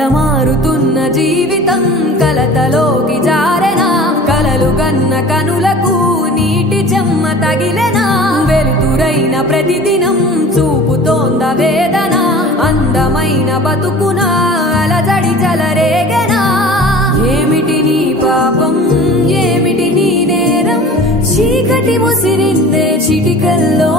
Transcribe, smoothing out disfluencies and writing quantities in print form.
కళమారుతున్న జీవితం కలతలోకి జారెనా కలలు గన్న కనులకు నీటి చెమ్మ తగిలెనా వెలుతురైన ప్రతిదినం చూపుతోంద వేదన అందమైన బతుకున అలజడి చలరేగెనా ఏమిటి నీ పాపం ఏమిటి నీ నేరం చీకటి ముసిరిందే చిటికల్లో